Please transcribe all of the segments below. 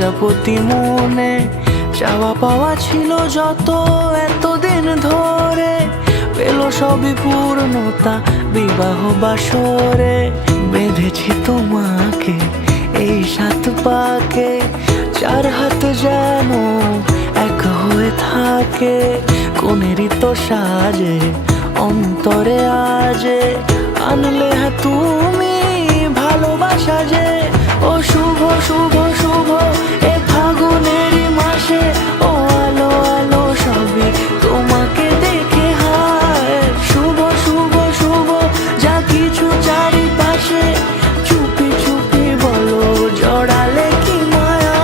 প্রজাপতি মনে চাওয়া পাওয়া ছিল যত এতদিন ধরে, পেল সবই পূর্ণতা বিবাহ বাসরে। বেঁধেছি তোমাকে এই 7 পাকে, 4 হাত যেন এক হয়ে থাকে। কোনেরই তো সাজে অন্তরে আজে আনলে হ্যাঁ তুমি ভালোবাসা যে। ও শুভ শুভ শুভ এ ফাগুনেরই মাসে, ও আলো আলো সবই তোমাকে দেখে হায়। শুভ শুভ শুভ যা কিছু চারিপাশে, চুপি চুপি বলো জড়ালে কি মায়া।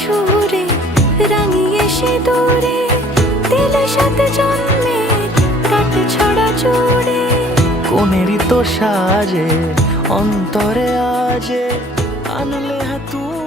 সুরে রাঙিয়ে সে দূরে দিলে 7 জন্মের কাট ছড়া জুড়ে। কোনেরই তো সাজে অন্তরে আজে আনলে হ্যাঁ তুমি